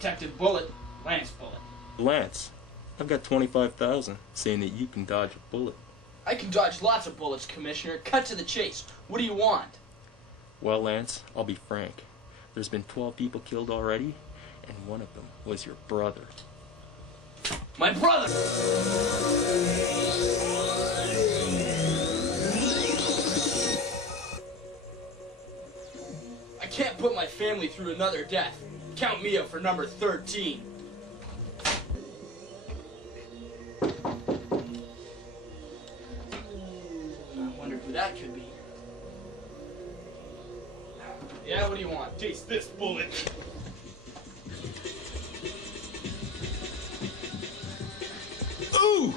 Detective Bullit, Lance Bullit. Lance, I've got 25,000 saying that you can dodge a bullet. I can dodge lots of bullets, Commissioner. Cut to the chase. What do you want? Well, Lance, I'll be frank. There's been 12 people killed already, and one of them was your brother. My brother! I can't put my family through another death. Count me up for number 13. I wonder who that could be. Yeah, what do you want? Taste this, Bullet. Ooh!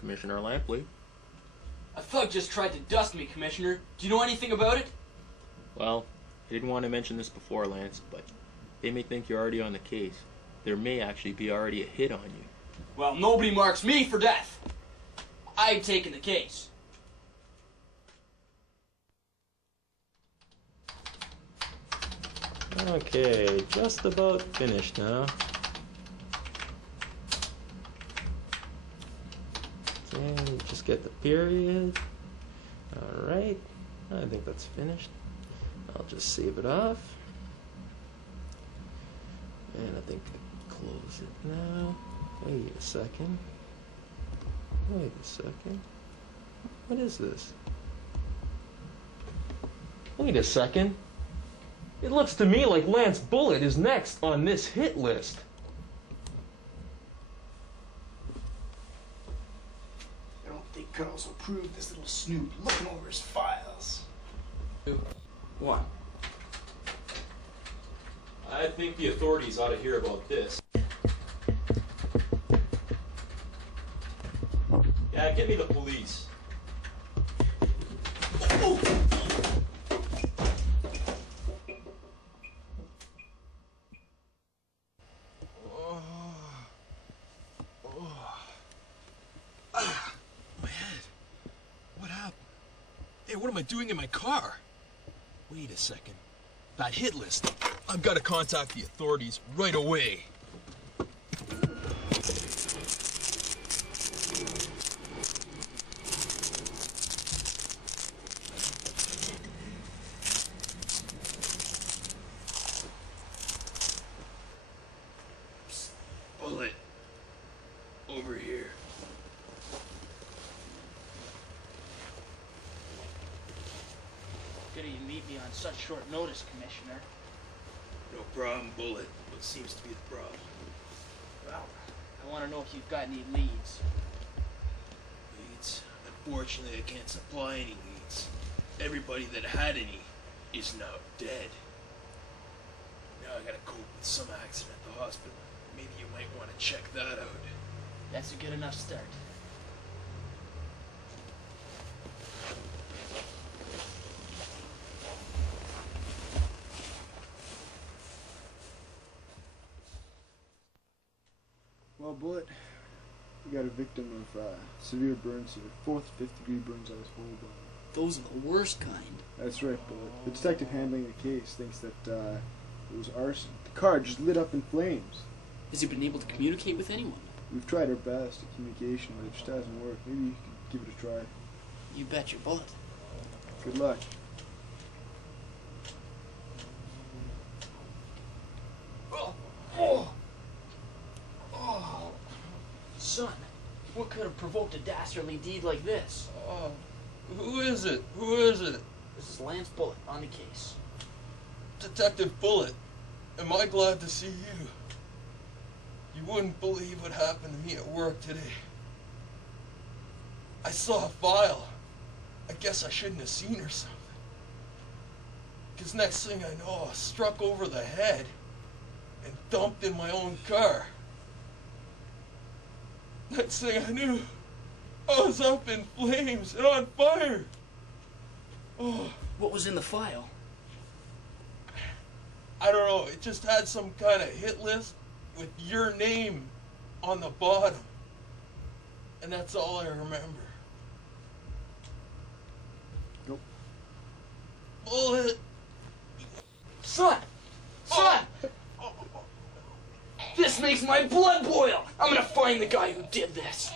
Commissioner Lampley. A thug just tried to dust me, Commissioner. Do you know anything about it? Well, I didn't want to mention this before, Lance, but they may think you're already on the case. There may actually be already a hit on you. Well, nobody marks me for death. I've taken the case. Okay, just about finished now. And just get the period. Alright, I think that's finished. I'll just save it off. And I think I close it now. Wait a second. Wait a second. What is this? Wait a second. It looks to me like Lance Bullit is next on this hit list. I don't think Cuddles will prove this little snoop looking over his files. 2, 1. I think the authorities ought to hear about this. Yeah, get me the police. Oh. My head. What happened? Hey, what am I doing in my car? Wait a second. That hit list. I've got to contact the authorities right away. Psst, Bullet. Over here. Good of you meet me on such short notice, Commissioner. No problem, Bullet. What seems to be the problem? Well, I want to know if you've got any leads. Leads? Unfortunately, I can't supply any leads. Everybody that had any is now dead. Now I gotta cope with some accident at the hospital. Maybe you might want to check that out. That's a good enough start. Well, Bullet, we got a victim of severe burns here. 4th, 5th degree burns on his whole body. Those are the worst kind. That's right, Bullet. The detective handling the case thinks that it was arson. The car just lit up in flames. Has he been able to communicate with anyone? We've tried our best at communication, but it just hasn't worked. Maybe you could give it a try. You bet your bullet. Good luck. Son, what could have provoked a dastardly deed like this? Who is it? Who is it? This is Lance Bullit on the case. Detective Bullit. Am I glad to see you? You wouldn't believe what happened to me at work today. I saw a file. I guess I shouldn't have seen or something. Because next thing I know, I was struck over the head and dumped in my own car. Next thing I knew, I was up in flames and on fire. Oh, What was in the file? I don't know, it just had some kind of hit list with your name on the bottom. And that's all I remember. Nope. Bullet. Son! Son! This makes my blood boil! I'm gonna find the guy who did this.